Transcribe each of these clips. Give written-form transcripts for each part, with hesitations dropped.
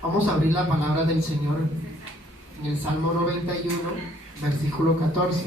Vamos a abrir la palabra del Señor en el Salmo 91, versículo 14.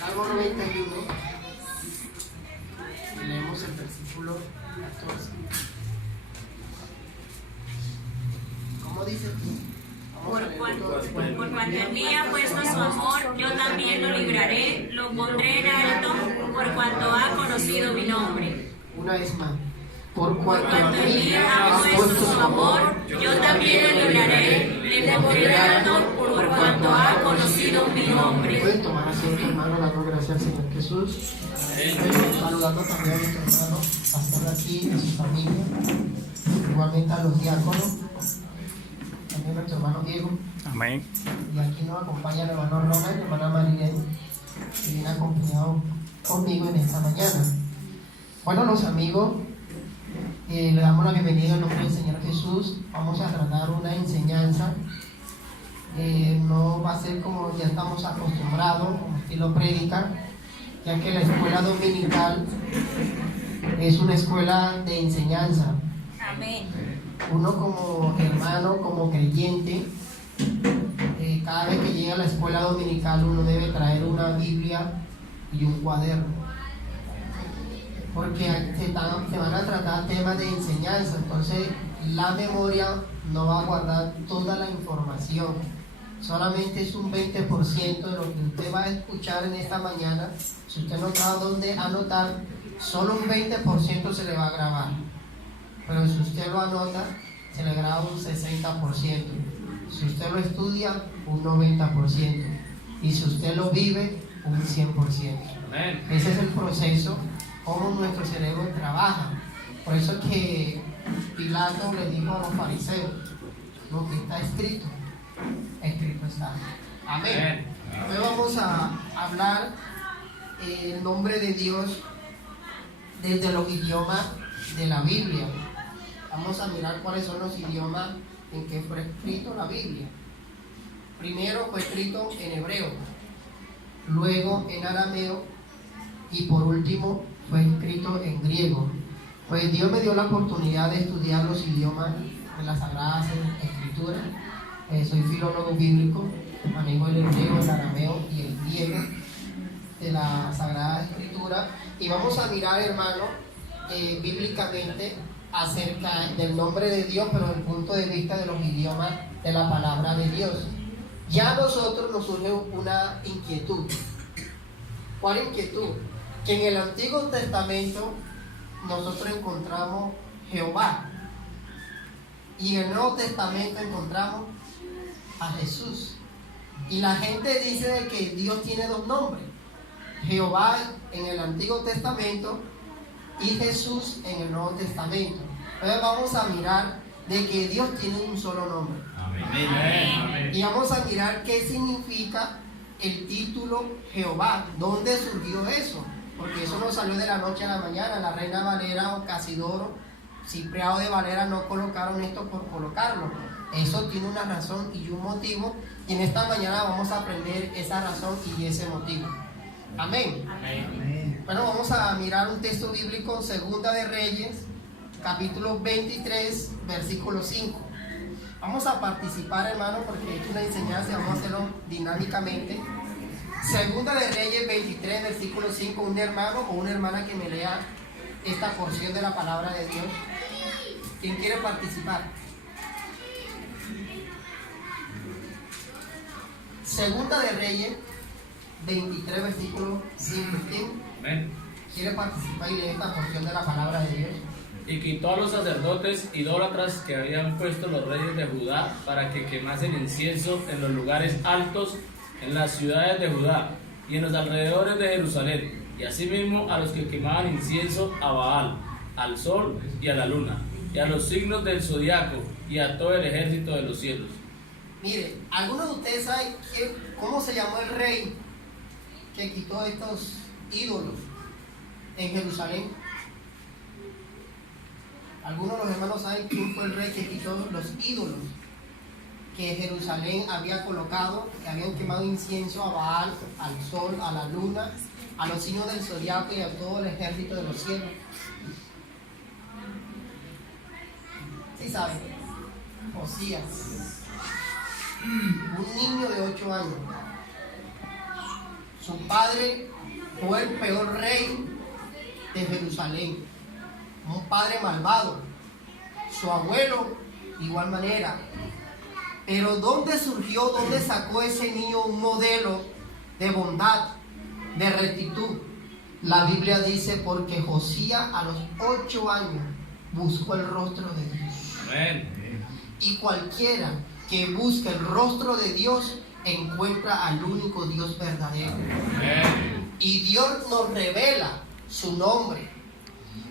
Salmo 91, leemos el versículo 14. ¿Cómo dice? Por cuanto en mí ha puesto su amor, yo también lo libraré, lo pondré en alto, por cuanto ha conocido mi nombre. Una vez más. Por Por cuanto cuanto en mí ha puesto su amor, yo también lo libraré, le pondré en alto, por cuanto ha conocido mi nombre. Pueden tomar asiento, hermano, dando gracias al Señor Jesús. Saludando también a nuestro hermano pastor aquí, a su familia, igualmente a los diáconos, también a nuestro hermano Diego. Amén. Y aquí nos acompaña el hermano Ronald y la hermana Marilén, que viene acompañado conmigo en esta mañana. Bueno, los amigos, le damos la bienvenida en nombre del Señor Jesús. Vamos a tratar una enseñanza. No va a ser como ya estamos acostumbrados, como estilo prédica, ya que la escuela dominical es una escuela de enseñanza. Amén. Uno como hermano, como creyente, cada vez que llega a la escuela dominical uno debe traer una Biblia y un cuaderno, porque se van a tratar temas de enseñanza. Entonces la memoria no va a guardar toda la información, solamente es un 20% de lo que usted va a escuchar en esta mañana. Si usted no sabe dónde anotar, solo un 20% se le va a grabar, pero si usted lo anota, se le graba un 60%. Si usted lo estudia, un 90%. Y si usted lo vive, un 100%. Amén. Ese es el proceso, cómo nuestro cerebro trabaja. Por eso es que Pilato le dijo a los fariseos: lo que está escrito, escrito está. Amén. Hoy vamos a hablar el nombre de Dios desde los idiomas de la Biblia. Vamos a mirar cuáles son los idiomas en que fue escrito la Biblia. Primero fue escrito en hebreo, luego en arameo y por último fue escrito en griego. Pues Dios me dio la oportunidad de estudiar los idiomas de las Sagradas Escrituras. Soy filólogo bíblico, manejo el hebreo, el arameo y el griego de la Sagrada Escritura. Y vamos a mirar, hermano, bíblicamente acerca del nombre de Dios, pero desde el punto de vista de los idiomas de la palabra de Dios. Ya a nosotros nos surge una inquietud. ¿Cuál inquietud? Que en el Antiguo Testamento nosotros encontramos Jehová y en el Nuevo Testamento encontramos a Jesús. Y la gente dice de que Dios tiene dos nombres: Jehová en el Antiguo Testamento y Jesús en el Nuevo Testamento. Entonces vamos a mirar de que Dios tiene un solo nombre. Amén. Y vamos a mirar qué significa el título Jehová. ¿Dónde surgió eso? Porque eso no salió de la noche a la mañana. La Reina Valera o Casidoro, Cipriano de Valera no colocaron esto por colocarlo. Eso tiene una razón y un motivo. Y en esta mañana vamos a aprender esa razón y ese motivo. Amén. Amén. Bueno, vamos a mirar un texto bíblico, Segunda de Reyes, capítulo 23, versículo 5. Vamos a participar, hermano, porque es una enseñanza y vamos a hacerlo dinámicamente. Segunda de Reyes 23, versículo 5. Un hermano o una hermana que me lea esta porción de la palabra de Dios. ¿Quién quiere participar? Segunda de Reyes 23, versículo 5. ¿Quién quiere participar y leer esta porción de la palabra de Dios? Y quitó a los sacerdotes idólatras que habían puesto los reyes de Judá para que quemasen incienso en los lugares altos, en las ciudades de Judá y en los alrededores de Jerusalén, y asimismo a los que quemaban incienso a Baal, al sol y a la luna, y a los signos del zodiaco, y a todo el ejército de los cielos. Mire, ¿algunos de ustedes saben cómo se llamó el rey que quitó estos ídolos en Jerusalén? Algunos de los hermanos saben quién fue el rey que quitó los ídolos que Jerusalén había colocado, que habían quemado incienso a Baal, al sol, a la luna, a los signos del zodiaco y a todo el ejército de los cielos. ¿Sí saben? Josías, un niño de 8 años. Su padre fue el peor rey de Jerusalén, un padre malvado. Su abuelo, de igual manera. Pero ¿dónde surgió, dónde sacó ese niño un modelo de bondad, de rectitud? La Biblia dice, porque Josías a los 8 años buscó el rostro de Dios. Amén. Y cualquiera que busque el rostro de Dios encuentra al único Dios verdadero. Amén. Y Dios nos revela su nombre,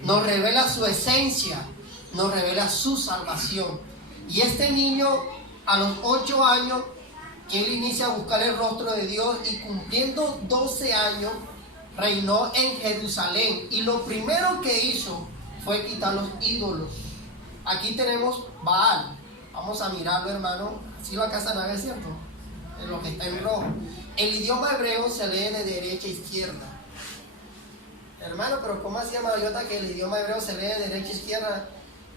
nos revela su esencia, nos revela su salvación. Y este niño, a los 8 años, que él inicia a buscar el rostro de Dios, y cumpliendo 12 años, reinó en Jerusalén. Y lo primero que hizo fue quitar los ídolos. Aquí tenemos Baal. Vamos a mirarlo, hermano. Así lo alcanzan a ver, ¿cierto? En lo que está en rojo. El idioma hebreo se lee de derecha a izquierda. Hermano, pero ¿cómo hacía Mayota que el idioma hebreo se lee de derecha a izquierda?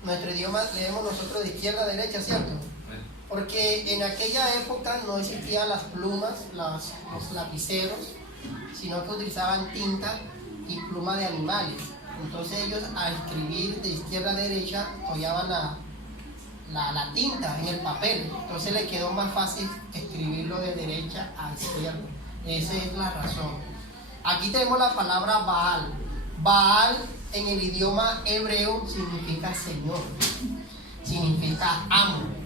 Nuestro idioma leemos nosotros de izquierda a derecha, ¿cierto? Porque en aquella época no existían las plumas, los lapiceros, sino que utilizaban tinta y pluma de animales. Entonces ellos, al escribir de izquierda a derecha, apoyaban la tinta en el papel. Entonces le quedó más fácil escribirlo de derecha a izquierda. Esa es la razón. Aquí tenemos la palabra Baal. Baal en el idioma hebreo significa Señor, significa amo.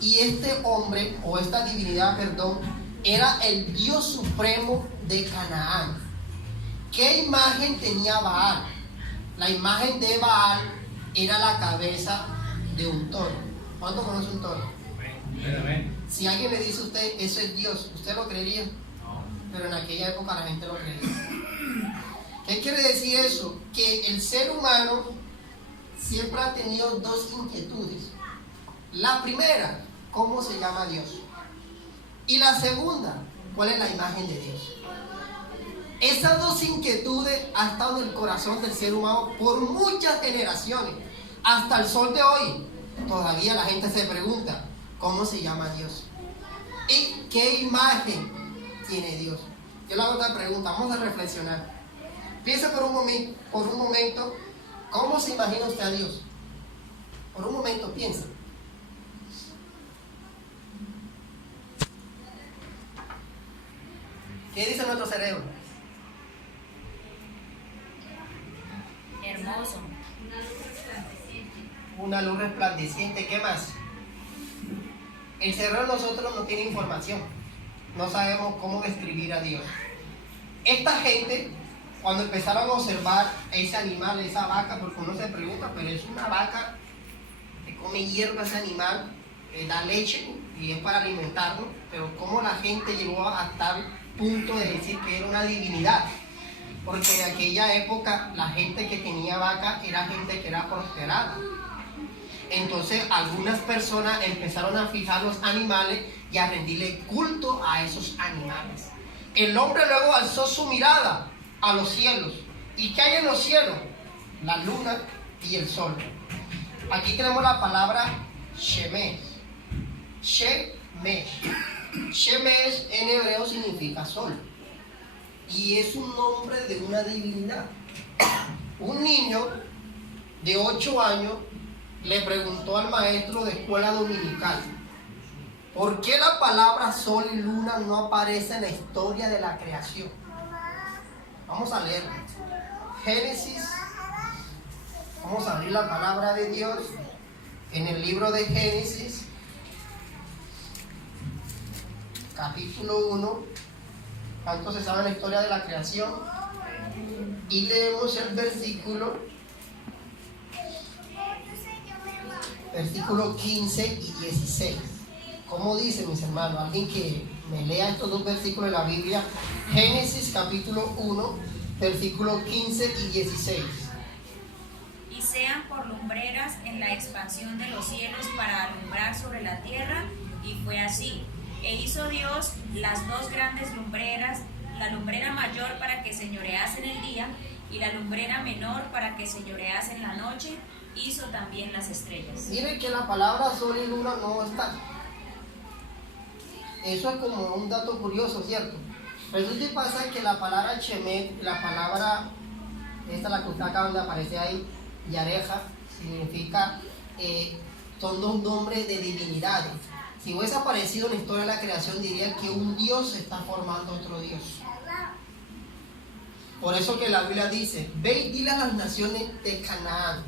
Y este hombre, o esta divinidad, perdón, era el Dios supremo de Canaán. ¿Qué imagen tenía Baal? La imagen de Baal era la cabeza de un toro. ¿Cuánto conoce un toro? Amén. Si alguien le dice a usted, eso es Dios, ¿usted lo creería? No. Pero en aquella época la gente lo creía. ¿Qué quiere decir eso? Que el ser humano siempre ha tenido dos inquietudes. La primera, ¿cómo se llama Dios? Y la segunda, ¿cuál es la imagen de Dios? Esas dos inquietudes han estado en el corazón del ser humano por muchas generaciones. Hasta el sol de hoy, todavía la gente se pregunta, ¿cómo se llama Dios? ¿Y qué imagen tiene Dios? Yo le hago otra pregunta, vamos a reflexionar. Piensa por un momento, ¿cómo se imagina usted a Dios? Por un momento, piensa. ¿Qué dice nuestro cerebro? Hermoso. Una luz resplandeciente. ¿Qué más? El cerebro de nosotros no tiene información. No sabemos cómo describir a Dios. Esta gente, cuando empezaron a observar ese animal, esa vaca, porque uno se pregunta, pero es una vaca que come hierba, ese animal, da leche y es para alimentarnos, pero cómo la gente llegó a tal punto de decir que era una divinidad. Porque en aquella época la gente que tenía vaca era gente que era prosperada. Entonces algunas personas empezaron a fijar los animales y a rendirle culto a esos animales. El hombre luego alzó su mirada a los cielos. ¿Y qué hay en los cielos? La luna y el sol. Aquí tenemos la palabra Shemesh. Shemesh. Shemesh en hebreo significa sol. Y es un nombre de una divinidad. Un niño de 8 años le preguntó al maestro de escuela dominical, ¿por qué la palabra sol y luna no aparece en la historia de la creación? Vamos a leer Génesis. Vamos a abrir la palabra de Dios en el libro de Génesis, capítulo 1. ¿Cuánto se sabe la historia de la creación? y leemos el versículo 15 y 16. ¿Cómo dice, mis hermanos? Alguien que me lea estos dos versículos de la Biblia. Génesis capítulo 1, versículos 15 y 16. Y sean por lumbreras en la expansión de los cielos para alumbrar sobre la tierra. Y fue así. E hizo Dios las dos grandes lumbreras, la lumbrera mayor para que señorease en el día y la lumbrera menor para que señorease en la noche. Hizo también las estrellas. Mire que la palabra sol y luna no está. Eso es como un dato curioso, ¿cierto? Resulta y pasa que la palabra Shemet, la palabra, esta la que usted acaban de aparecer ahí, Yareja, significa, son dos nombres de divinidades. Si hubiese aparecido en la historia de la creación, diría que un Dios está formando otro Dios. Por eso que la Biblia dice, ve y dile a las naciones de Canaán,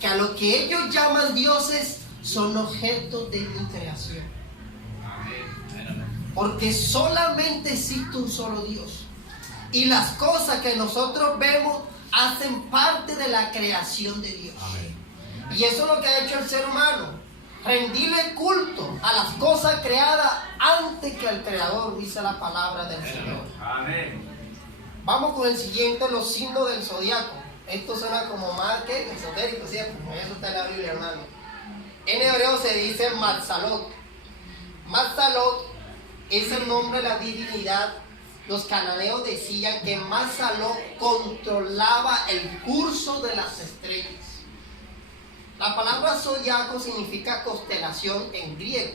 que a lo que ellos llaman dioses son objetos de mi creación. Porque solamente existe un solo Dios. Y las cosas que nosotros vemos hacen parte de la creación de Dios. Y eso es lo que ha hecho el ser humano. Rendirle culto a las cosas creadas antes que al Creador, dice la palabra del Señor. Vamos con el siguiente, los signos del zodiaco. Esto suena como más que esotérico, ¿cierto? Como eso está en la Biblia, hermano. En hebreo se dice Matzalot. Matzalot es el nombre de la divinidad. Los cananeos decían que Matzalot controlaba el curso de las estrellas. La palabra zodiaco significa constelación en griego,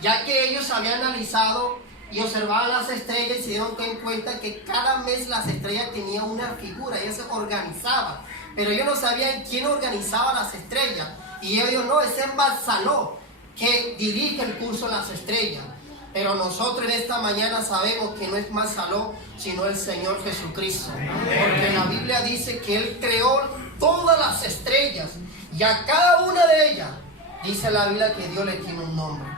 ya que ellos habían analizado y observaban las estrellas y se dieron cuenta que cada mes las estrellas tenían una figura, ellos se organizaban, pero ellos no sabían quién organizaba las estrellas, y ellos no, ese es Matzalot que dirige el curso de las estrellas. Pero nosotros en esta mañana sabemos que no es Matzalot, sino el Señor Jesucristo, porque la Biblia dice que Él creó todas las estrellas y a cada una de ellas dice la Biblia que Dios le tiene un nombre.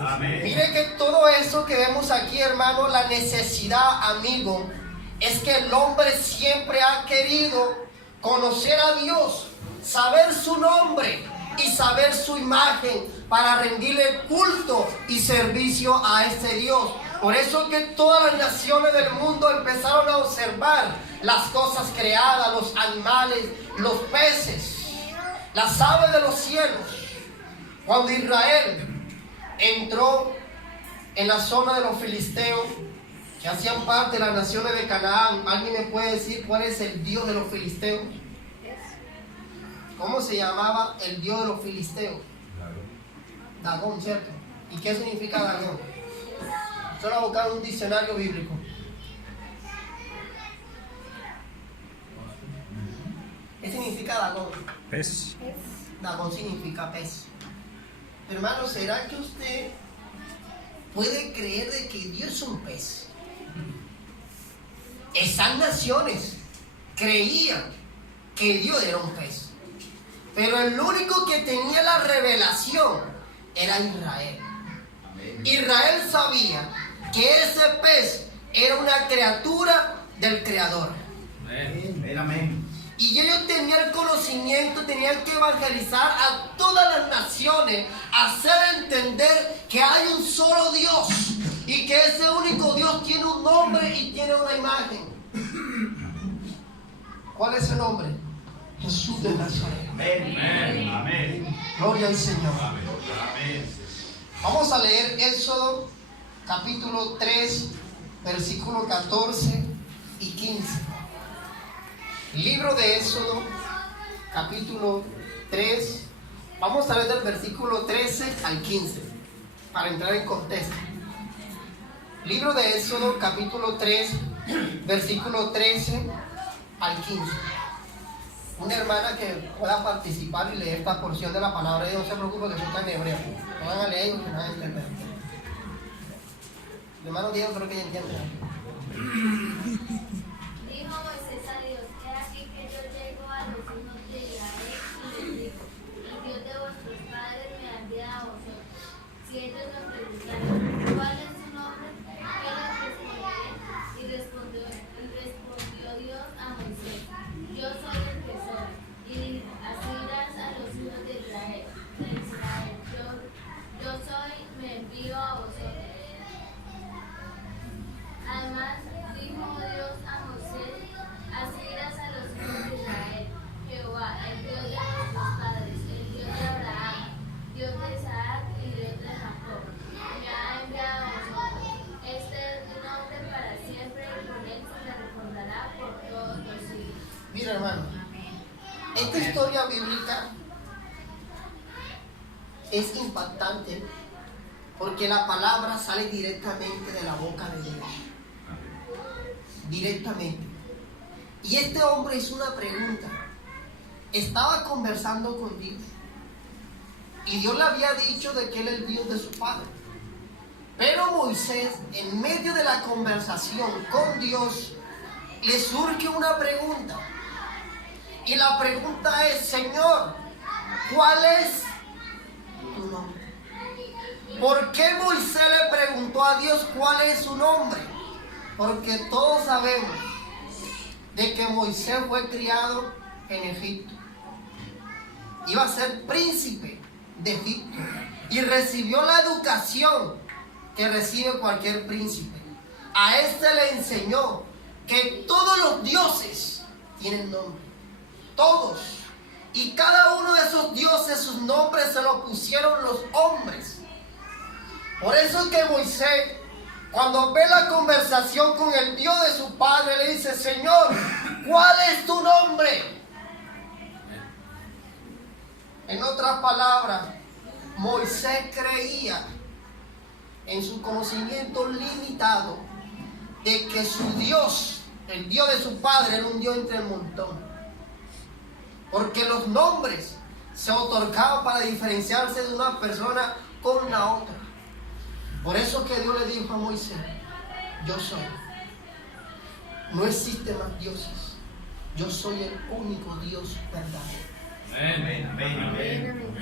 Amén. Mire que todo eso que vemos aquí, hermano, la necesidad, amigo, es que el hombre siempre ha querido conocer a Dios, saber su nombre y saber su imagen para rendirle culto y servicio a este Dios. Por eso que todas las naciones del mundo empezaron a observar las cosas creadas, los animales, los peces, las aves de los cielos. Cuando Israel entró en la zona de los filisteos, que hacían parte de las naciones de Canaán, ¿alguien me puede decir cuál es el Dios de los filisteos? ¿Cómo se llamaba el Dios de los filisteos? Dagón, ¿cierto? ¿Y qué significa Dagón? Solo a buscar un diccionario bíblico. ¿Qué significa Dagón? Pez. Dagón significa pez. Hermano, ¿será que usted puede creer de que Dios es un pez? Esas naciones creían que Dios era un pez, pero el único que tenía la revelación era Israel. Israel sabía que ese pez era una criatura del Creador. Amén. Y ellos tenían el conocimiento, tenían que evangelizar a todas las naciones, hacer entender que hay un solo Dios y que ese único Dios tiene un nombre y tiene una imagen. ¿Cuál es el nombre? Jesús de Nazaret. Amén. Amén. Gloria al Señor. Amén. Vamos a leer Éxodo capítulo 3, versículo 14 y 15. Libro de Éxodo, capítulo 3, vamos a leer del versículo 13 al 15, para entrar en contexto. Libro de Éxodo, capítulo 3, versículo 13 al 15. Una hermana que pueda participar y leer esta porción de la palabra de Dios, no se preocupe que eso está en hebreo. No van a leer y que no van a entender. Mi hermano Diego creo que ya entiende. Dijo Moisés a Dios, he aquí que yo llego a los hijos de Israel y les digo, el Dios de vuestros padres me ha enviado a vosotros. Si ellos me preguntan, ¿cuál es su nombre? ¿Qué les responderé? Y respondió Dios a decir, hermano, esta historia bíblica es impactante porque la palabra sale directamente de la boca de Dios. Directamente. Y este hombre hizo una pregunta. Estaba conversando con Dios. Y Dios le había dicho de que él es el Dios de su padre. Pero Moisés, en medio de la conversación con Dios, le surge una pregunta. Y la pregunta es: Señor, ¿cuál es tu nombre? ¿Por qué Moisés le preguntó a Dios cuál es su nombre? Porque todos sabemos de que Moisés fue criado en Egipto. Iba a ser príncipe de Egipto y recibió la educación que recibe cualquier príncipe. A este le enseñó que todos los dioses tienen nombre. Todos. Y cada uno de esos dioses, sus nombres se los pusieron los hombres. Por eso que Moisés, cuando ve la conversación con el Dios de su padre, le dice: Señor, ¿cuál es tu nombre? En otras palabras, Moisés creía en su conocimiento limitado de que su Dios, el Dios de su padre, era un Dios entre el montón. Porque los nombres se otorgaban para diferenciarse de una persona con la otra. Por eso que Dios le dijo a Moisés: yo soy. No existen más dioses. Yo soy el único Dios verdadero. Amén. Amén. Amén.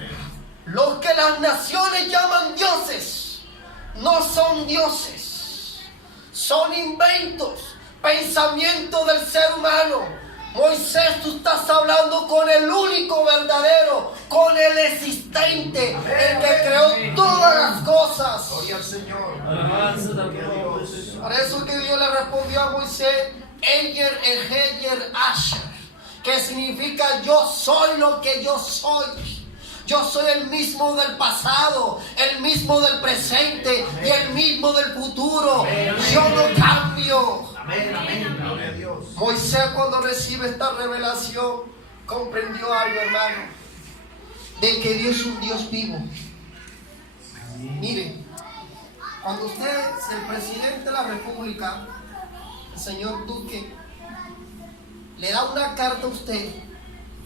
Los que las naciones llaman dioses no son dioses. Son inventos, pensamientos del ser humano. Moisés, tú estás hablando con el único verdadero, con el existente, el que creó todas las cosas. Gloria al Señor. Por eso que Dios le respondió a Moisés: Eyer, Ejeyer, Asher, que significa yo soy lo que yo soy. Yo soy el mismo del pasado, el mismo del presente y el mismo del futuro. Yo no cambio. Amén. Amén. Gloria a Dios. Moisés, cuando recibe esta revelación, comprendió algo, hermano, de que Dios es un Dios vivo. Mire, cuando usted es el presidente de la República, el señor Duque, le da una carta a usted,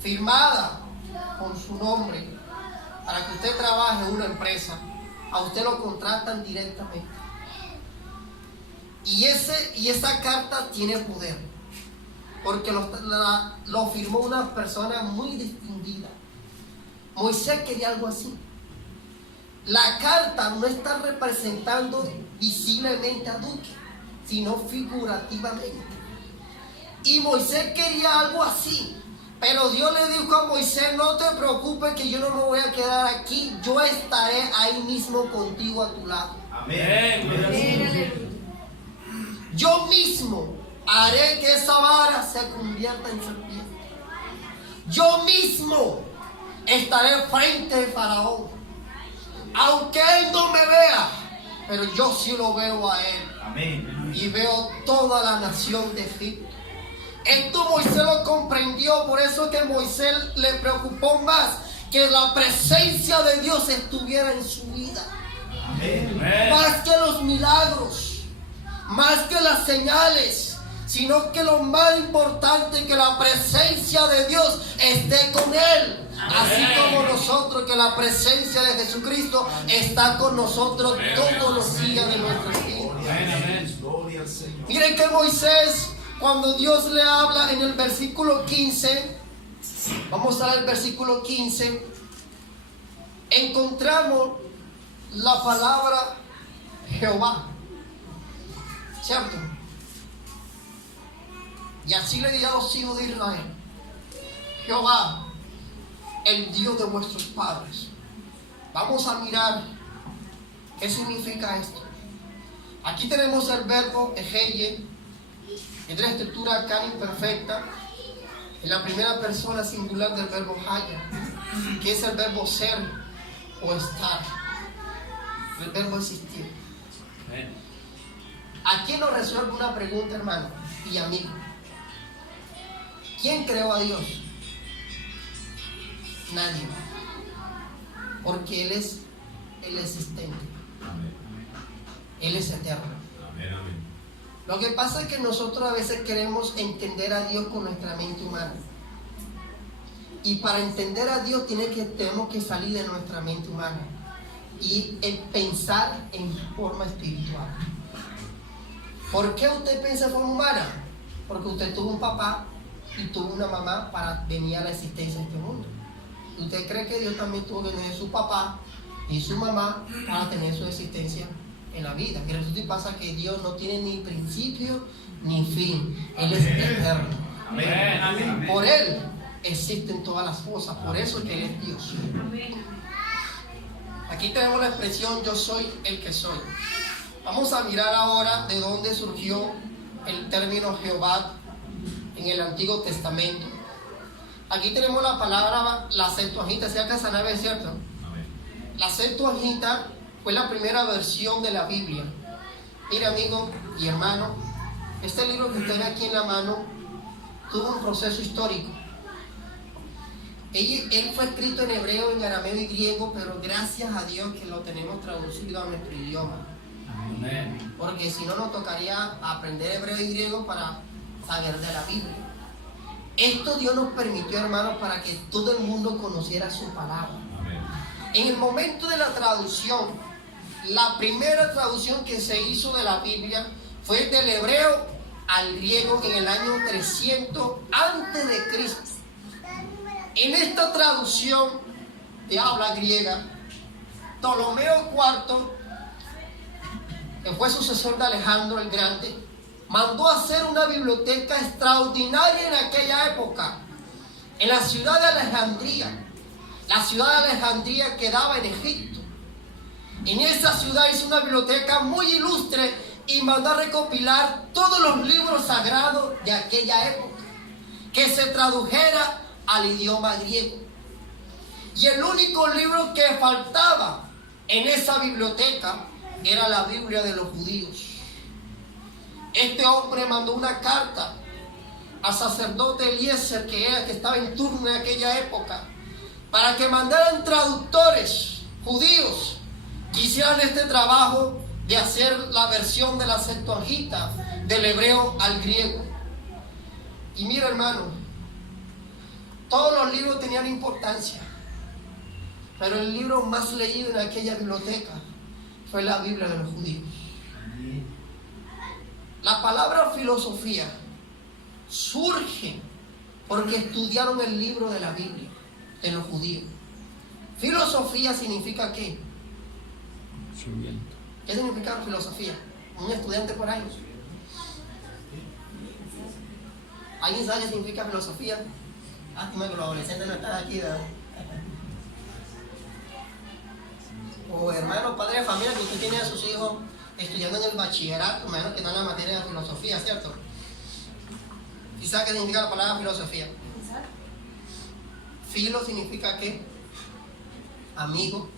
firmada con su nombre, para que usted trabaje en una empresa, a usted lo contratan directamente. Y esa carta tiene poder, porque lo firmó una persona muy distinguida. Moisés quería algo así. La carta no está representando visiblemente a Duque, sino figurativamente. Y Moisés quería algo así. Pero Dios le dijo a Moisés: no te preocupes, que yo no me voy a quedar aquí. Yo estaré ahí mismo contigo a tu lado. Amén. Yo mismo haré que esa vara se convierta en serpiente. Yo mismo estaré frente de Faraón. Aunque él no me vea, pero yo sí lo veo a él. Amén. Y veo toda la nación de Egipto. Esto Moisés lo comprendió. Por eso que Moisés le preocupó más que la presencia de Dios estuviera en su vida. Amén. Más que los milagros, más que las señales, sino que lo más importante, que la presencia de Dios esté con él. Así como nosotros, que la presencia de Jesucristo está con nosotros todos los días de nuestras vidas. Gloria al Señor. Miren que Moisés, cuando Dios le habla en el versículo 15, vamos al versículo 15, encontramos la palabra Jehová, ¿cierto? Y así le dirá a los hijos de Israel: Jehová, el Dios de vuestros padres. Vamos a mirar qué significa esto. Aquí tenemos el verbo ejeye, que es la estructura acá imperfecta, en la primera persona singular del verbo haya, que es el verbo ser o estar, el verbo existir. Aquí nos resuelve una pregunta, hermano y amigo. ¿Quién creó a Dios? Nadie. Porque Él es el existente. Él es eterno. Lo que pasa es que nosotros a veces queremos entender a Dios con nuestra mente humana. Y para entender a Dios tenemos que salir de nuestra mente humana y pensar en forma espiritual. ¿Por qué usted piensa en forma humana? Porque usted tuvo un papá y tuvo una mamá para venir a la existencia de este mundo. ¿Usted cree que Dios también tuvo que tener su papá y su mamá para tener su existencia en la vida? Que resulta y pasa que Dios no tiene ni principio ni fin. Él es eterno. Amén. Por Él existen todas las cosas. Por eso es que Él es Dios. Aquí tenemos la expresión yo soy el que soy. Vamos a mirar ahora de dónde surgió el término Jehová en el Antiguo Testamento. Aquí tenemos la palabra, la Septuaginta, ¿se alcanza a ver, cierto? La Septuaginta fue la primera versión de la Biblia. Mire, amigo y hermano, este libro que usted ve aquí en la mano tuvo un proceso histórico. Él fue escrito en hebreo, en arameo y griego, pero gracias a Dios que lo tenemos traducido a nuestro idioma. Amén. Porque si no, nos tocaría aprender hebreo y griego para saber de la Biblia. Esto Dios nos permitió, hermanos, para que todo el mundo conociera su palabra. En el momento de la traducción, la primera traducción que se hizo de la Biblia fue del hebreo al griego en el año 300 antes de Cristo. En esta traducción de habla griega, Ptolomeo IV, que fue sucesor de Alejandro el Grande, mandó hacer una biblioteca extraordinaria en aquella época, en la ciudad de Alejandría. La ciudad de Alejandría quedaba en Egipto. En esa ciudad hizo una biblioteca muy ilustre y mandó a recopilar todos los libros sagrados de aquella época, que se tradujera al idioma griego. Y el único libro que faltaba en esa biblioteca era la Biblia de los judíos. Este hombre mandó una carta al sacerdote Eliezer, que estaba en turno en aquella época, para que mandaran traductores judíos que hicieran este trabajo de hacer la versión de la Septuaginta del hebreo al griego. Y mira, hermano, todos los libros tenían importancia, pero el libro más leído en aquella biblioteca fue la Biblia de los judíos. La palabra filosofía surge porque estudiaron el libro de la Biblia de los judíos. Filosofía significa ¿qué? ¿Qué significa filosofía? Un estudiante por ahí. ¿Alguien sabe qué significa filosofía? Lástima que los adolescentes no están aquí, ¿verdad? O hermano, padre de familia, que usted tiene a sus hijos estudiando en el bachillerato, menos que están en la materia de filosofía, ¿cierto? ¿Y sabe qué significa la palabra filosofía? Filo significa ¿qué? Amigo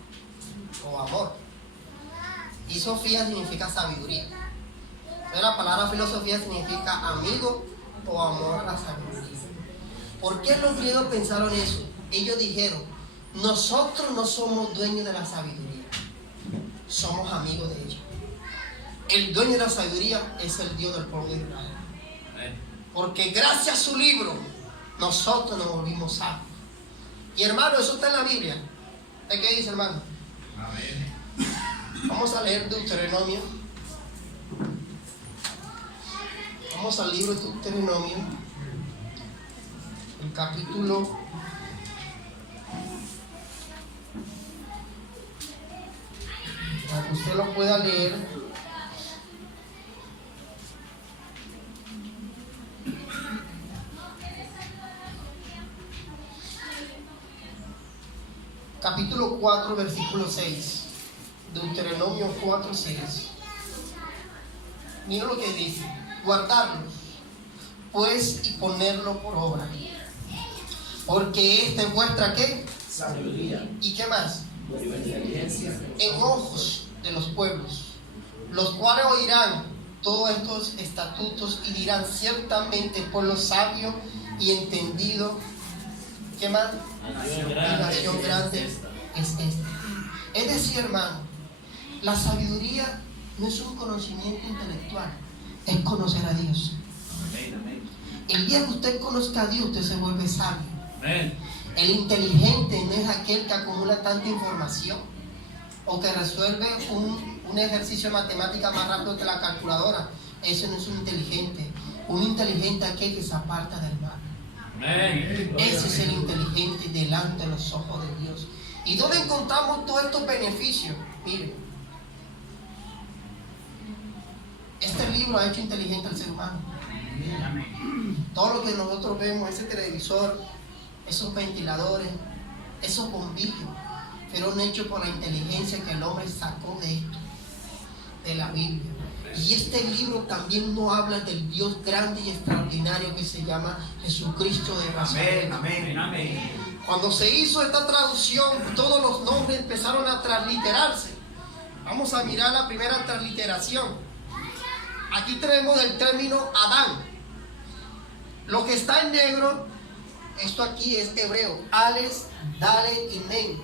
o amor. Y Sofía significa sabiduría. Entonces la palabra filosofía significa amigo o amor a la sabiduría. ¿Por qué los griegos pensaron eso? Ellos dijeron, nosotros no somos dueños de la sabiduría, somos amigos de ella. El dueño de la sabiduría es el Dios del pueblo de Israel. Porque gracias a su libro, nosotros nos volvimos sabios. Y hermano, eso está en la Biblia. ¿De qué dice, hermano? Amén. Vamos a leer Deuteronomio. Vamos al libro de Deuteronomio, el capítulo 1. Para que usted lo pueda leer. Capítulo 4, versículo 6. Deuteronomio 4, 6. Mira lo que dice: guardarlos, pues, y ponerlo por obra. Porque esta es vuestra, ¿qué? Sabiduría. ¿Y qué más? Vuestra experiencia. En ojos de los pueblos, los cuales oirán todos estos estatutos y dirán: ciertamente pueblo sabio y entendido. ¿Qué más? Y nación grande es esta. Es decir, hermano, la sabiduría no es un conocimiento intelectual, es conocer a Dios. El día que usted conozca a Dios, usted se vuelve sabio. El inteligente no es aquel que acumula tanta información o que resuelve un ejercicio de matemática más rápido que la calculadora. Ese no es un inteligente. Un inteligente es aquel que se aparta del mal. Ese es el inteligente delante de los ojos de Dios. ¿Y dónde encontramos todos estos beneficios? Miren, este libro ha hecho inteligente al ser humano. Todo lo que nosotros vemos, ese televisor, esos ventiladores, esos bombillos, fueron hechos por la inteligencia que el hombre sacó de esto, de la Biblia. Y este libro también nos habla del Dios grande y extraordinario que se llama Jesucristo de Nazaret. Cuando se hizo esta traducción, todos los nombres empezaron a transliterarse. Vamos a mirar la primera transliteración. Aquí tenemos el término Adán. Lo que está en negro, esto aquí es hebreo, Ales, Dalet y Nen.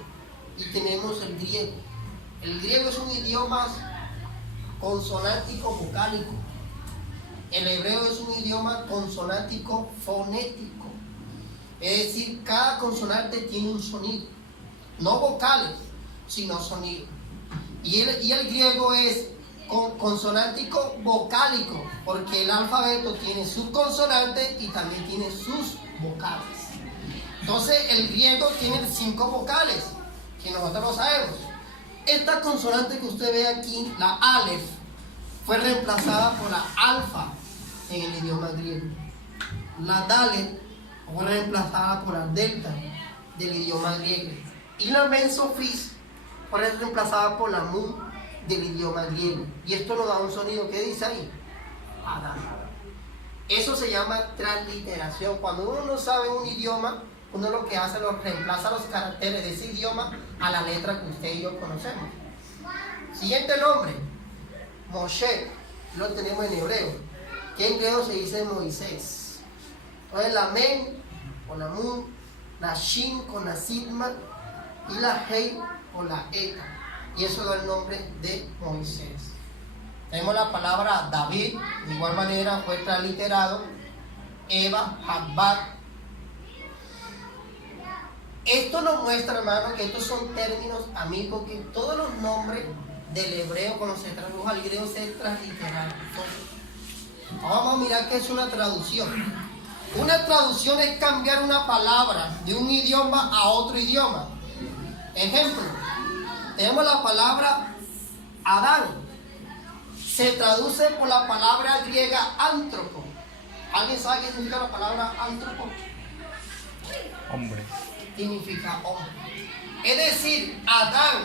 Y tenemos el griego. El griego es un idioma consonántico vocálico. El hebreo es un idioma consonántico fonético. Es decir, cada consonante tiene un sonido. No vocales, sino sonido. Y el griego es consonántico vocálico, porque el alfabeto tiene sus consonantes y también tiene sus vocales. Entonces el griego tiene 5 vocales, que nosotros lo sabemos. Esta consonante que usted ve aquí, la Aleph, fue reemplazada por la alfa en el idioma griego. La Dalet fue reemplazada por la delta del idioma griego. Y la Mensofis fue reemplazada por la Mu del idioma griego. Y esto nos da un sonido que dice ahí, Adán. Eso se llama transliteración. Cuando uno no sabe un idioma, uno lo que hace es reemplaza los caracteres de ese idioma a la letra que usted y yo conocemos. Siguiente nombre, Moshe, lo tenemos en hebreo, que en griego se dice Moisés. Entonces la Men con la Mu, la Shin con la Sigma y la Hei con la Eta. Y eso da el nombre de Moisés. Tenemos la palabra David, de igual manera fue transliterado, Eva, Habbat. Esto nos muestra, hermano, que estos son términos amigos, que todos los nombres del hebreo, cuando se tradujo al griego, se transliteraron. Vamos a mirar qué es una traducción. Una traducción es cambiar una palabra de un idioma a otro idioma. Ejemplo, tenemos la palabra Adán. Se traduce por la palabra griega antropo. ¿Alguien sabe qué significa la palabra antropo? Hombre. Significa hombre. Es decir, Adán,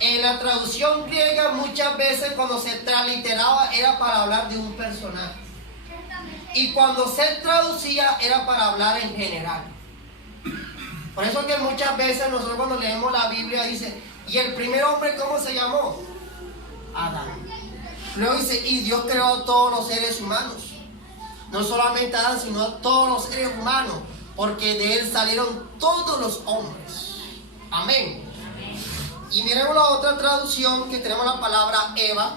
en la traducción griega muchas veces cuando se transliteraba era para hablar de un personaje. Y cuando se traducía era para hablar en general. Por eso que muchas veces nosotros cuando leemos la Biblia dice, ¿y el primer hombre cómo se llamó? Adán. Luego dice, y Dios creó a todos los seres humanos. No solamente a Adán, sino a todos los seres humanos, porque de él salieron todos los hombres. Amén. Y miremos la otra traducción, que tenemos la palabra Eva,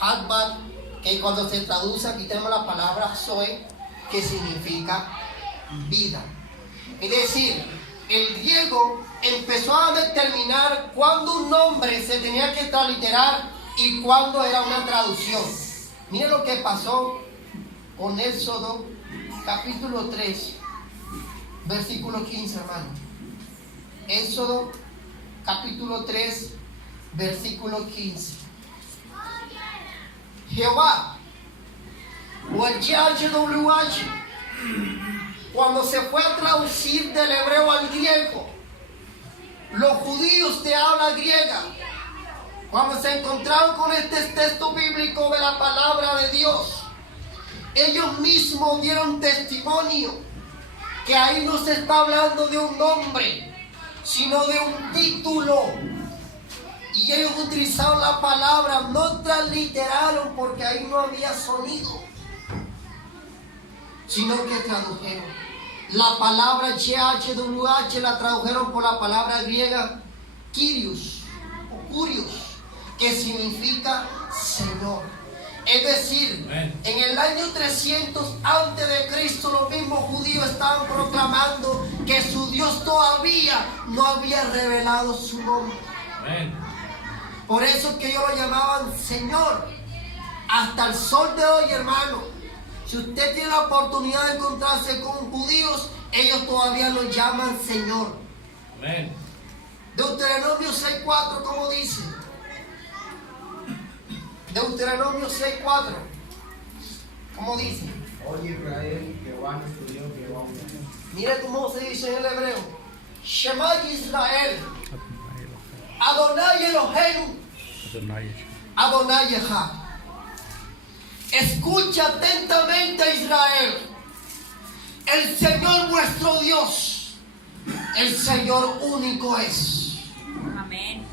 Hadbat, que cuando se traduce aquí tenemos la palabra Zoe, que significa vida. Es decir, el griego empezó a determinar cuándo un nombre se tenía que transliterar y cuándo era una traducción. Miren lo que pasó con Éxodo capítulo 3, versículo 15, hermano. Éxodo capítulo 3, versículo 15. Jehová, o el YHWH, cuando se fue a traducir del hebreo al griego, los judíos de habla griega, cuando se encontraron con este texto bíblico de la palabra de Dios, ellos mismos dieron testimonio que ahí no se está hablando de un nombre, sino de un título. Y ellos utilizaron la palabra, no transliteraron porque ahí no había sonido. sino que tradujeron. La palabra YHWH la tradujeron por la palabra griega Kyrios o Curios, que significa Señor. Es decir, Amén. en el año 300 antes de Cristo, los mismos judíos estaban proclamando que su Dios todavía no había revelado su nombre. Amén. Por eso que ellos lo llamaban Señor. Hasta el sol de hoy, hermano, si usted tiene la oportunidad de encontrarse con judíos, ellos todavía lo llaman Señor. Amén. Deuteronomio 6:4, ¿cómo dice? Deuteronomio 6:4, ¿cómo dice? Oye Israel, Jehová nuestro Dios, Jehová uno. Mire cómo se dice en el hebreo. Shema Israel, Adonai Eloheinu, Adonai Echad. Escucha atentamente, Israel. El Señor vuestro Dios, el Señor único es. Amén.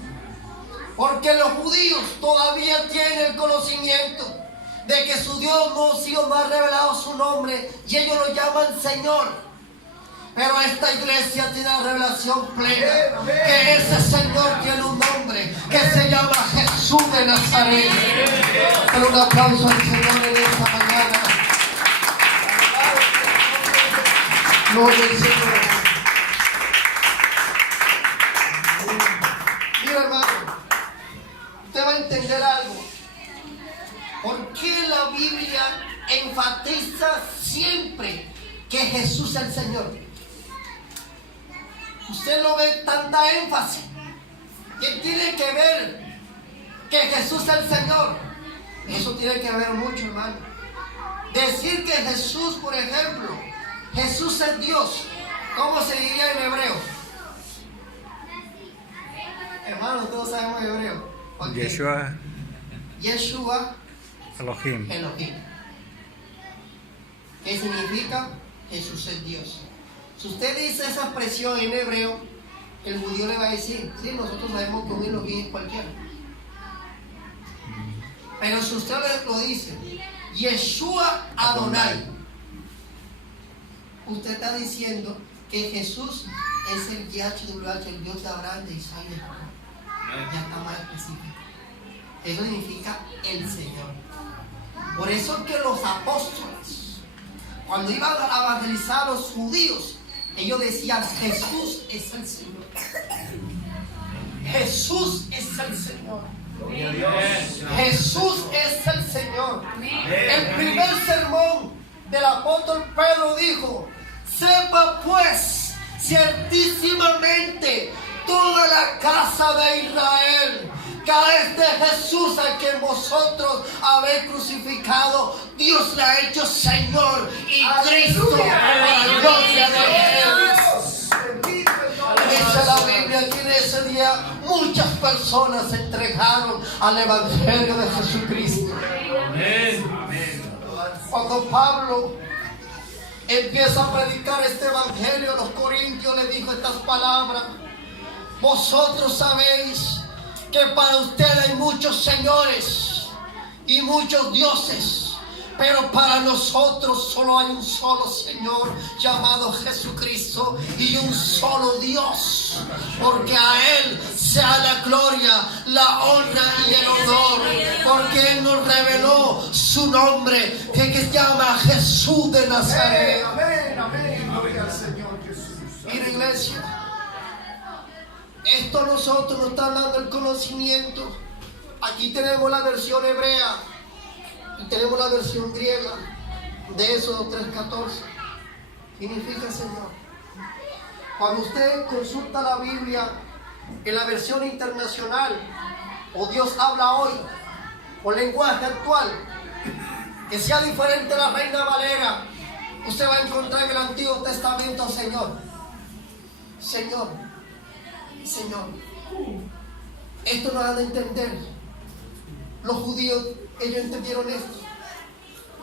Porque los judíos todavía tienen el conocimiento de que su Dios no ha sido más revelado su nombre y ellos lo llaman Señor. Pero esta iglesia tiene la revelación plena que ese Señor tiene un nombre que se llama Jesús de Nazaret. Pero un aplauso al Señor en esta mañana. Gloria al Señor. Mira, hermano, usted va a entender algo. ¿Por qué la Biblia enfatiza siempre que Jesús es el Señor? Usted no ve tanta énfasis. ¿Qué tiene que ver que Jesús es el Señor? Eso tiene que ver mucho, hermano. Decir que Jesús, por ejemplo, Jesús es Dios, ¿cómo se diría en hebreo? Hermanos, todos sabemos hebreo. Okay. Yeshua Elohim. Elohim. ¿Qué significa? Jesús es Dios. Si usted dice esa expresión en hebreo, el judío le va a decir, sí, nosotros sabemos que un Elohim es cualquiera. Pero si usted lo dice, Yeshua Adonai, usted está diciendo que Jesús es el YHWH, el Dios de Abraham, de Isaac y de Jacob. Ya está más específico. Eso significa el Señor. Por eso que los apóstoles, cuando iban a evangelizar a los judíos, ellos decían, Jesús es el Señor. Jesús es el Señor. Jesús es el Señor. El primer sermón del apóstol Pedro dijo, sepa pues ciertísimamente toda la casa de Israel que a este Jesús a quien vosotros habéis crucificado, Dios le ha hecho Señor y Cristo para la gloria de Dios. Dice la Biblia que en ese día muchas personas se entregaron al Evangelio de Jesucristo. Cuando Pablo empieza a predicar este Evangelio a los corintios, le dijo estas palabras: vosotros sabéis que para ustedes hay muchos señores y muchos dioses, pero para nosotros solo hay un solo Señor llamado Jesucristo y un solo Dios, porque a Él sea la gloria, la honra y el honor, porque Él nos reveló su nombre que se llama Jesús de Nazaret. Amén, amén, gloria al Señor Jesús. Mira, iglesia, esto a nosotros nos está dando el conocimiento. Aquí tenemos la versión hebrea y tenemos la versión griega de Éxodo 3:14. Significa Señor. Cuando usted consulta la Biblia en la versión internacional, o Dios habla hoy, o lenguaje actual, que sea diferente a la Reina Valera, usted va a encontrar en el Antiguo Testamento Señor. Señor. Señor. Esto no han de entender. Los judíos, ellos entendieron esto.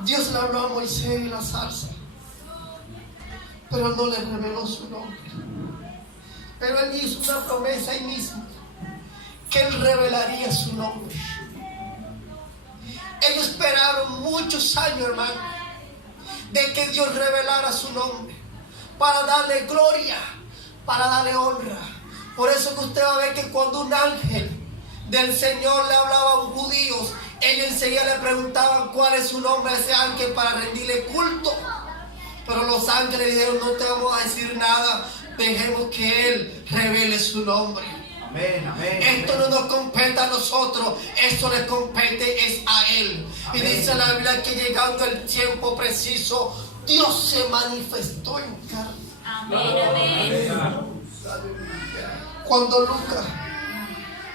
Dios le habló a Moisés y la zarza, pero no le reveló su nombre. Pero Él hizo una promesa ahí mismo, que Él revelaría su nombre. Ellos esperaron muchos años, hermano, de que Dios revelara su nombre, para darle gloria, para darle honra. Por eso que usted va a ver que cuando un ángel del Señor le hablaba a un judío, ellos enseguida le preguntaban cuál es su nombre a ese ángel para rendirle culto. Pero los ángeles dijeron: no te vamos a decir nada, dejemos que Él revele su nombre. Amén, amén. Esto no nos compete a nosotros, esto le compete es a Él. Y Amén. dice la Biblia que llegando el tiempo preciso, Dios se manifestó en carne. Amén, amén. Cuando Lucas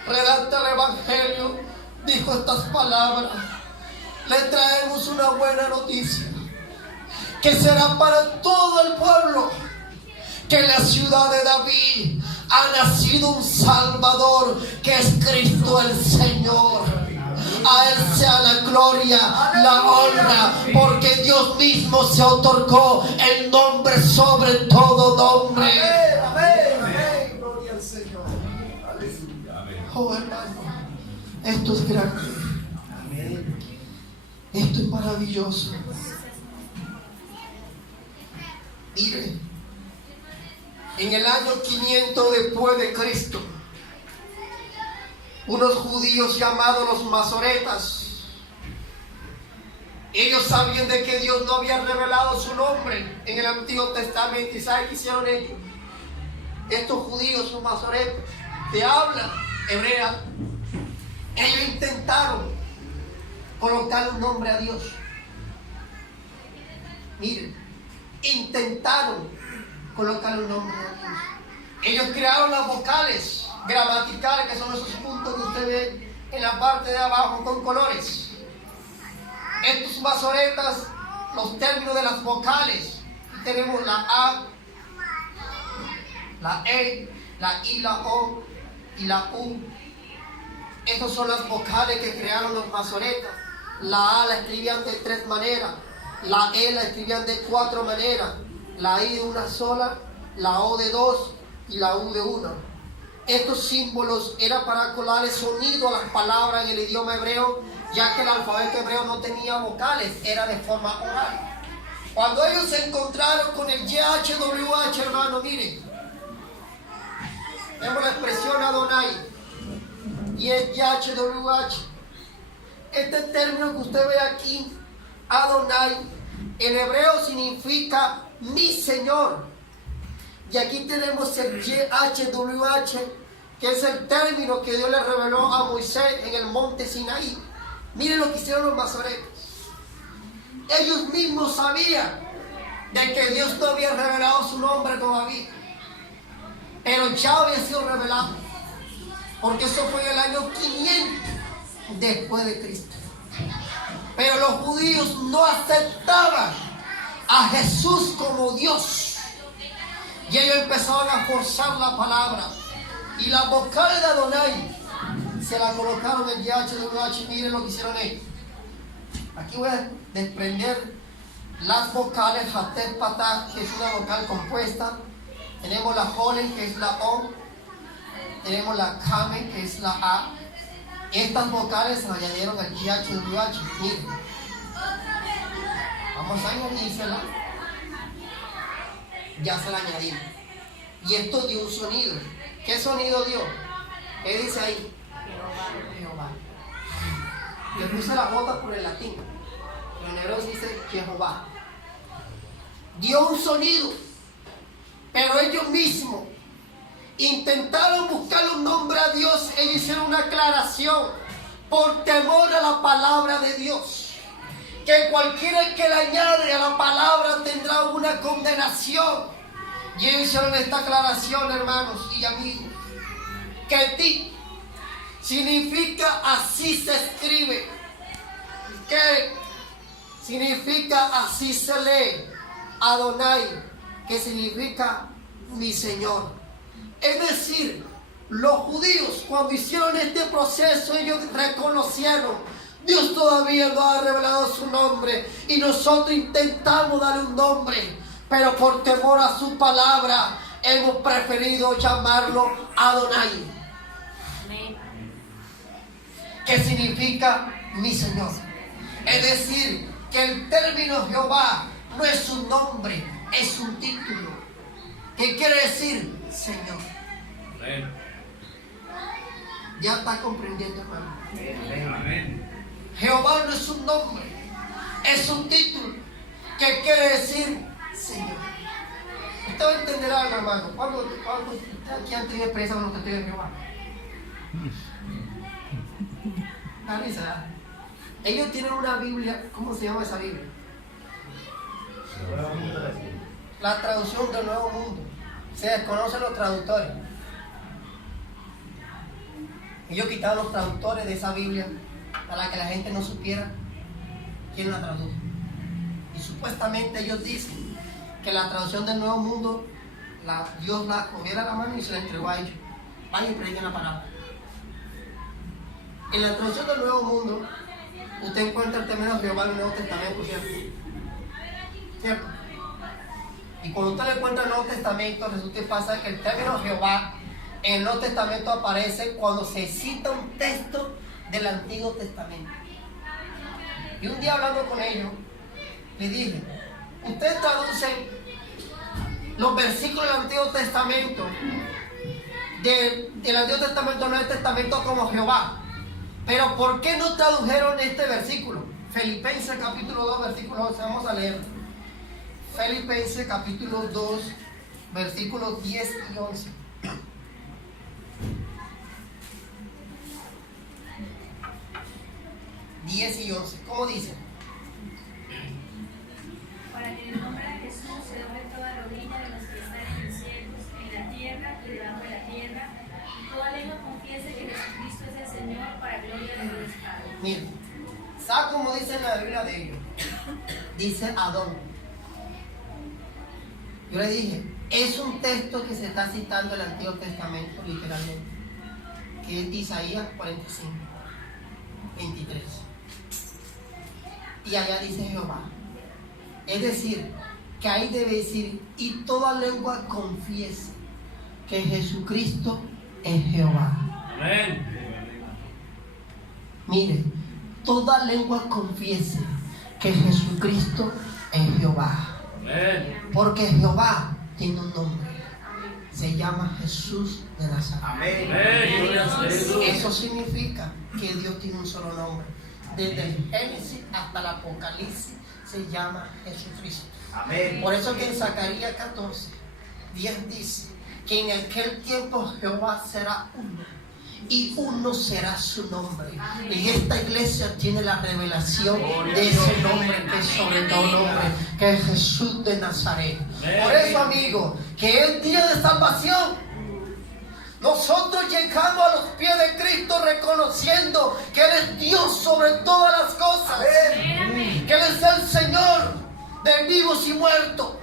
redacta el Evangelio, dijo estas palabras: le traemos una buena noticia, que será para todo el pueblo, que en la ciudad de David ha nacido un Salvador, que es Cristo el Señor. A Él sea la gloria, la honra, porque Dios mismo se otorgó el nombre sobre todo nombre. Amén, amén. Gloria al Señor. Aleluya. Oh, hermano, esto es grande, esto es maravilloso. Mire, en el año 500 después de Cristo, unos judíos llamados los masoretas, ellos sabían de que Dios no había revelado su nombre en el Antiguo Testamento. ¿Y saben qué hicieron ellos? Estos judíos, los masoretas, de habla hebrea, ellos intentaron colocar un nombre a Dios. Miren, intentaron colocar un nombre a Dios. Ellos crearon las vocales gramaticales, que son esos puntos que usted ve en la parte de abajo con colores. Estos masoretas, los términos de las vocales, tenemos la A, la E, la I, la O y la U. Estas son las vocales que crearon los masoretas. La A la escribían de 3 maneras, la E la escribían de 4 maneras, la I de una sola, la O de 2 y la U de 1. Estos símbolos eran para colar el sonido a las palabras en el idioma hebreo, ya que el alfabeto hebreo no tenía vocales, era de forma oral. Cuando ellos se encontraron con el YHWH, hermano, miren, vemos la expresión Adonai y el YHWH. Este término que usted ve aquí, Adonai, en hebreo significa mi Señor. Y aquí tenemos el YHWH, que es el término que Dios le reveló a Moisés en el monte Sinaí. Miren lo que hicieron los masoretas. Ellos mismos sabían de que Dios no había revelado su nombre todavía, pero ya había sido revelado, porque eso fue en el año 500 después de Cristo. Pero los judíos no aceptaban a Jesús como Dios. Y ellos empezaron a forzar la palabra. Y la vocal de Adonai se la colocaron en YHWH. Miren lo que hicieron ellos. Aquí voy a desprender las vocales. Hatet Patah, que es una vocal compuesta. Tenemos la Jolen, que es la O. Tenemos la Kame, que es la A. Estas vocales se añadieron al YHWH. Miren. Vamos a añadírsela. Ya se la añadimos. Y esto dio un sonido. ¿Qué sonido dio? ¿Qué dice ahí? Jehová. Le puse la J por el latín. Pero en hebreo dice Jehová. Dio un sonido. Pero ellos mismos intentaron buscar un nombre a Dios. Ellos hicieron una aclaración por temor a la palabra de Dios. Que cualquiera que le añade a la palabra tendrá una condenación. Y ellos hicieron esta aclaración, hermanos y amigos, que ti significa así se escribe, que significa así se lee, Adonai, que significa mi Señor. Es decir, los judíos cuando hicieron este proceso, ellos reconocieron: Dios todavía no ha revelado su nombre y nosotros intentamos darle un nombre, pero por temor a su palabra hemos preferido llamarlo Adonai, que significa mi Señor. Es decir, que el término Jehová no es un nombre, es un título. ¿Qué quiere decir Señor? Amén. Ya está comprendiendo, hermano. Amén. Jehová no es un nombre, es un título. ¿Qué quiere decir Señor? Usted va a entender algo, hermano. Cuando usted aquí han tenido experiencia con los testigos de Jehová. La risa. Ellos tienen una Biblia. ¿Cómo se llama esa Biblia? La traducción del Nuevo Mundo. Se desconocen los traductores. Ellos quitaron los traductores de esa Biblia para que la gente no supiera quién la tradujo. Y supuestamente ellos dicen que la traducción del Nuevo Mundo, Dios la cogiera la mano y se la entregó a ellos. Vayan y prediquen la palabra. En la traducción del Nuevo Mundo, usted encuentra el término Jehová en el Nuevo Testamento, ¿cierto? ¿Cierto? Y cuando usted le encuentra el Nuevo Testamento, resulta y pasa que el término Jehová en el Nuevo Testamento aparece cuando se cita un texto del Antiguo Testamento. Y un día hablando con ellos, le dije, ustedes traducen los versículos del Antiguo Testamento, del Antiguo Testamento al Nuevo Testamento como Jehová. Pero ¿por qué no tradujeron este versículo? Filipenses capítulo 2, versículo 11, vamos a leer. Filipenses capítulo 2, versículos 10 y 11. ¿Cómo dice? Para que en el nombre de Jesús se doble toda rodilla de los que están en los cielos, en la tierra y debajo de la tierra, y toda lengua confiese que Jesucristo es el Señor, para gloria de Dios Padre. Miren, ¿sabe cómo dice en la Biblia de ellos? Dice Adón. Yo le dije, es un texto que se está citando en el Antiguo Testamento, literalmente, que es Isaías 45, 23. Y allá dice Jehová. Es decir, que ahí debe decir, y toda lengua confiese que Jesucristo es Jehová. Amén. Mire, toda lengua confiese que Jesucristo es Jehová. Amén. Porque Jehová tiene un nombre. Se llama Jesús de Nazaret. Amén. Amén. Gloria a Jesús. Eso significa que Dios tiene un solo nombre. Desde el Génesis hasta el Apocalipsis se llama Jesucristo. Amén. Por eso que en Zacarías 14, 10 dice que en aquel tiempo Jehová será uno y uno será su nombre. Y esta iglesia tiene la revelación de ese nombre que es sobre todo nombre, que es Jesús de Nazaret. Por eso, amigo, que es día de salvación. Nosotros llegamos a los pies de Cristo reconociendo que Él es Dios sobre todas las cosas. Que Él es el Señor de vivos y muertos.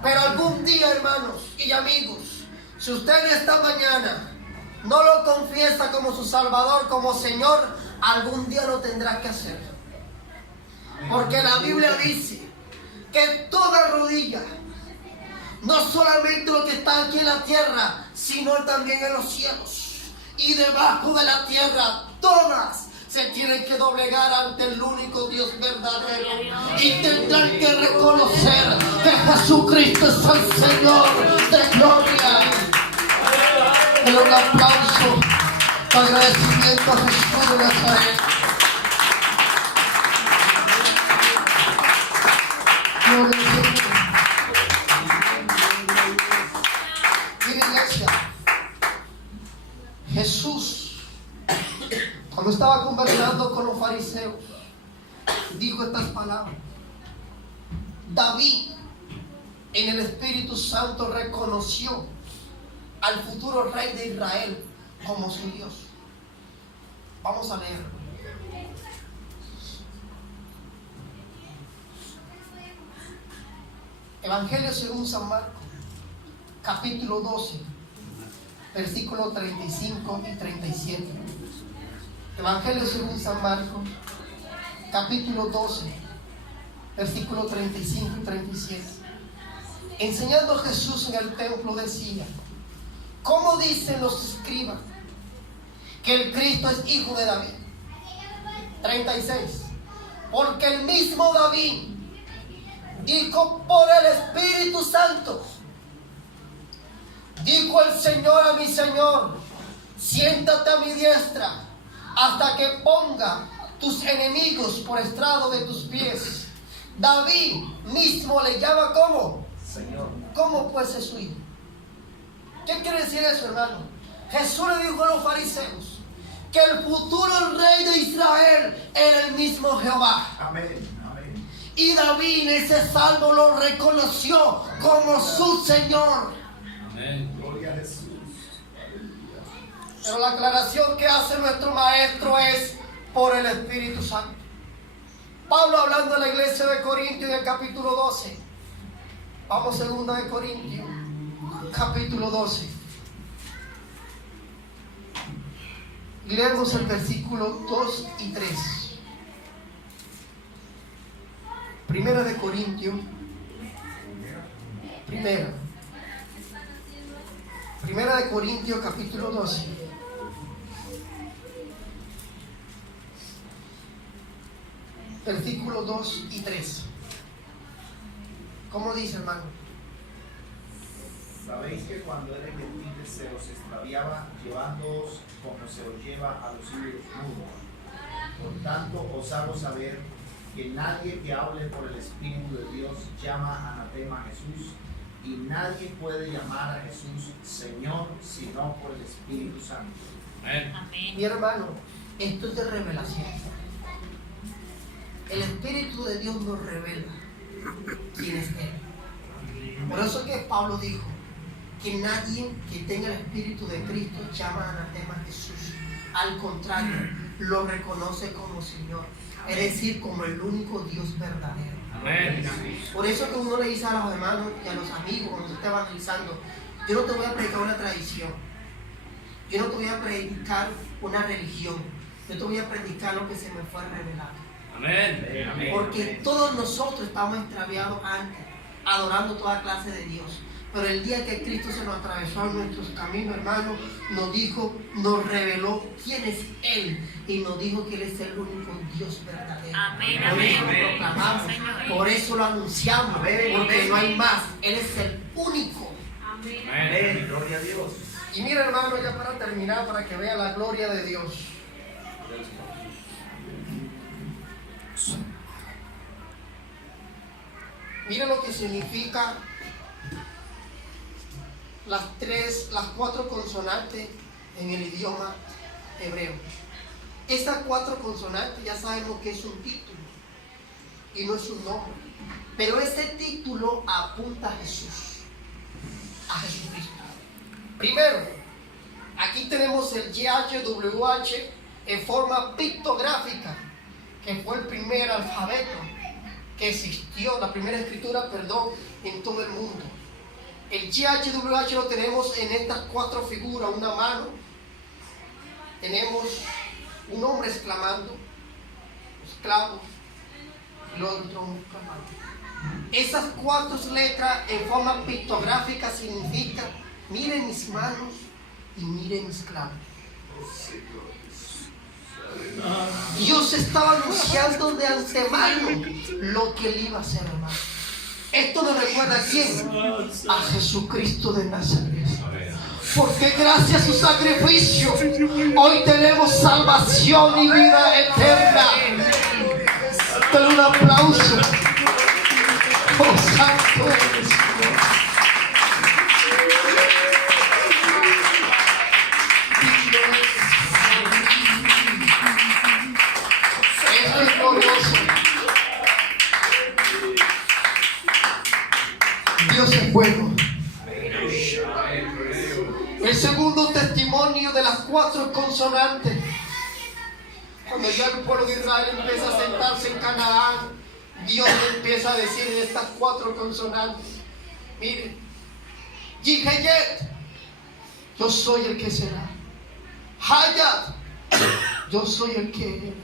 Pero algún día, hermanos y amigos, si usted en esta mañana no lo confiesa como su Salvador, como Señor, algún día lo tendrá que hacer. Porque la Biblia dice que toda rodilla, no solamente lo que está aquí en la tierra, sino también en los cielos y debajo de la tierra, todas se tienen que doblegar ante el único Dios verdadero y tendrán que reconocer que Jesucristo es el Señor de gloria. Un aplauso de agradecimiento a Jesús de Nazaret. Gloria al Señor. Mira, iglesia, Jesús, cuando estaba conversando con los fariseos, dijo estas palabras. David, en el Espíritu Santo, reconoció al futuro rey de Israel como su Dios. Vamos a leer. Evangelio según San Marcos, capítulo 12, versículos 35 y 37. Evangelio según San Marcos, capítulo 12, versículos 35 y 37. Enseñando a Jesús en el templo decía: ¿cómo dicen los escribas que el Cristo es hijo de David? 36. Porque el mismo David Dijo por el Espíritu Santo. Dijo el Señor a mi Señor: siéntate a mi diestra hasta que ponga tus enemigos por estrado de tus pies. David mismo le llama ¿cómo? Señor. ¿Cómo pues es su hijo? ¿Qué quiere decir eso, hermano? Jesús le dijo a los fariseos que el futuro rey de Israel era el mismo Jehová. Amén. Amén. Y David en ese salmo lo reconoció como su Señor. Amén. Gloria a Jesús. Pero la aclaración que hace nuestro maestro es por el Espíritu Santo. Pablo hablando a la iglesia de Corintios en el capítulo 12. Vamos, 2 de Corintios, capítulo 12. Y leemos el versículo 2 y 3. Primera de Corintios. Primera de Corintios, capítulo 12. Versículos 2 y 3. ¿Cómo dice, hermano? Sabéis que cuando eres gentiles se os extraviaba, llevándoos como se os lleva a los ídolos mudos. Por tanto, os hago saber que nadie que hable por el Espíritu de Dios llama anatema a Jesús, y nadie puede llamar a Jesús Señor sino por el Espíritu Santo. Amén. Amén. Mi hermano, esto es de revelación. El Espíritu de Dios nos revela quién es Él. Por eso que Pablo dijo que nadie que tenga el Espíritu de Cristo llama anatema a Jesús. Al contrario, lo reconoce como Señor, es decir, como el único Dios verdadero. Amén. Por eso que uno le dice a los hermanos y a los amigos cuando se está evangelizando: yo no te voy a predicar una tradición, yo no te voy a predicar una religión, yo te voy a predicar lo que se me fue revelado. Amén. Amén. Porque todos nosotros estamos extraviados antes, adorando toda clase de Dios. Pero el día que Cristo se nos atravesó en nuestros caminos, hermano, nos dijo, nos reveló quién es Él, y nos dijo que Él es el único Dios verdadero. Amén, Por eso lo amén. proclamamos, Señor. por eso lo anunciamos, Amén, porque amén. no hay más. Él es el único. Amén. Gloria a Dios. Y mira, hermano, ya para terminar, para que vea la gloria de Dios. Mira lo que significa las 4 consonantes en el idioma hebreo. Estas 4 consonantes ya sabemos que es un título y no es un nombre, pero ese título apunta a Jesús, a Jesucristo. Primero, aquí tenemos el YHWH en forma pictográfica, que fue el primer alfabeto que existió, la primera escritura, en todo el mundo. El YHWH lo tenemos en estas 4 figuras: una mano, tenemos un hombre exclamando, esclavo, y otro exclamando. Esas 4 letras en forma pictográfica significan: miren mis manos y miren mis clavos. Dios estaba anunciando de antemano lo que Él iba a hacer, hermano. Esto nos recuerda a quién: a Jesucristo de Nazaret. Porque gracias a su sacrificio hoy tenemos salvación y vida eterna. Dale un aplauso. Oh, santo eres Dios. Eso es glorioso. Dios es bueno. El segundo testimonio de las 4 consonantes, cuando ya el pueblo de Israel empieza a sentarse en Canaán, Dios le empieza a decir en estas 4 consonantes: miren, Yiheyet, yo soy el que será. Hayat, yo soy el que era.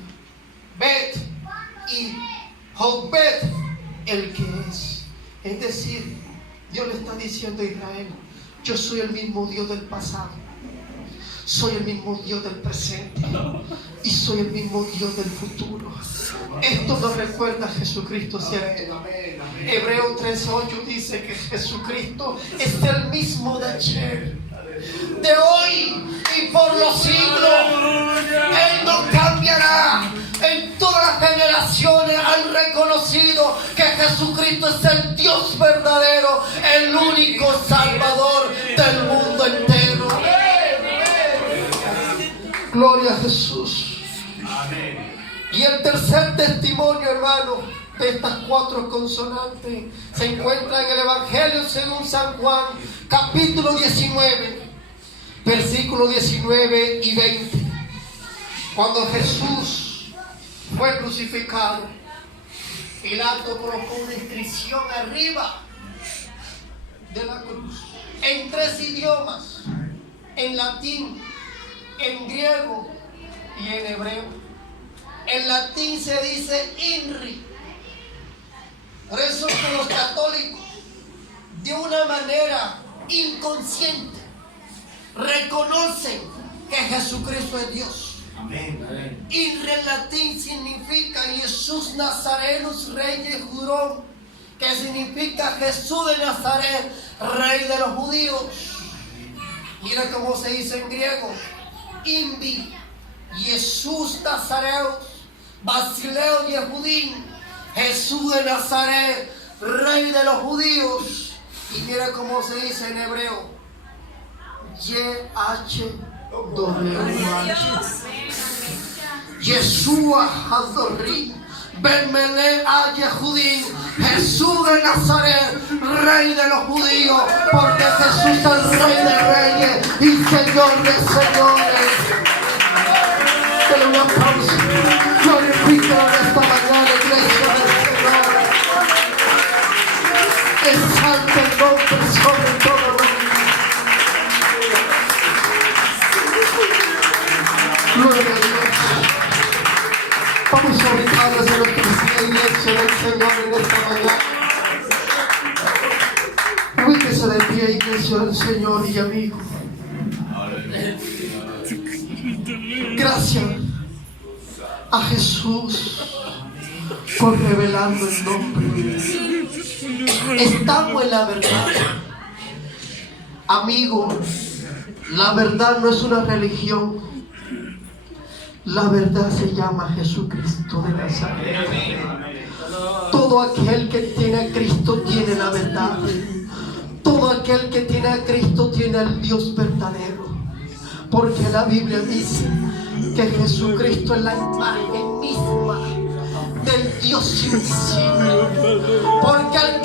Bet y Hobet, el que es. Es decir, Dios le está diciendo a Israel: yo soy el mismo Dios del pasado, soy el mismo Dios del presente y soy el mismo Dios del futuro. Esto nos recuerda a Jesucristo, ¿cierto? Hebreos 3:8 dice que Jesucristo es el mismo de ayer, de hoy y por los siglos. Él no cambiará. En todas las generaciones han reconocido que Jesucristo es el Dios verdadero, el único Salvador del mundo entero. Gloria a Jesús. Y el tercer testimonio, hermano, de estas 4 consonantes se encuentra en el Evangelio según San Juan, capítulo 19, versículos 19 y 20. Cuando Jesús fue crucificado, Pilato colocó una inscripción arriba de la cruz en 3 idiomas: en latín, en griego y en hebreo. En latín se dice INRI. Por eso que los católicos, de una manera inconsciente, reconocen que Jesucristo es Dios. Amén. INRI en latín significa Jesús Nazarenus Rey Jurón, que significa Jesús de Nazaret, Rey de los judíos. Mira cómo se dice en griego: Invi, Jesús Nazareus, Basileo Yehudín, Jesús de Nazaret, Rey de los judíos. Y mira cómo se dice en hebreo: Yeshua Hadorim, Ben Melech a Yehudín, Jesús de Nazaret, Rey de los judíos, porque Jesús es el Rey de reyes y Señor de señores. Dale un aplauso. Glorifícalo en esta mañana, iglesia del Señor. Exalta el nombre sobre todo nombre. Gloria a Dios. Vamos a ubicarnos en nuestra iglesia del Señor en esta mañana. Ubíquese de pie, iglesia del Señor y amigo. Gracias a Jesús por revelarnos el nombre. Estamos en la verdad. Amigo, la verdad no es una religión. La verdad se llama Jesucristo de Nazaret. Todo aquel que tiene a Cristo tiene la verdad. Todo aquel que tiene a Cristo tiene al Dios verdadero. Porque la Biblia dice que Jesucristo es la imagen misma del Dios invisible. Porque el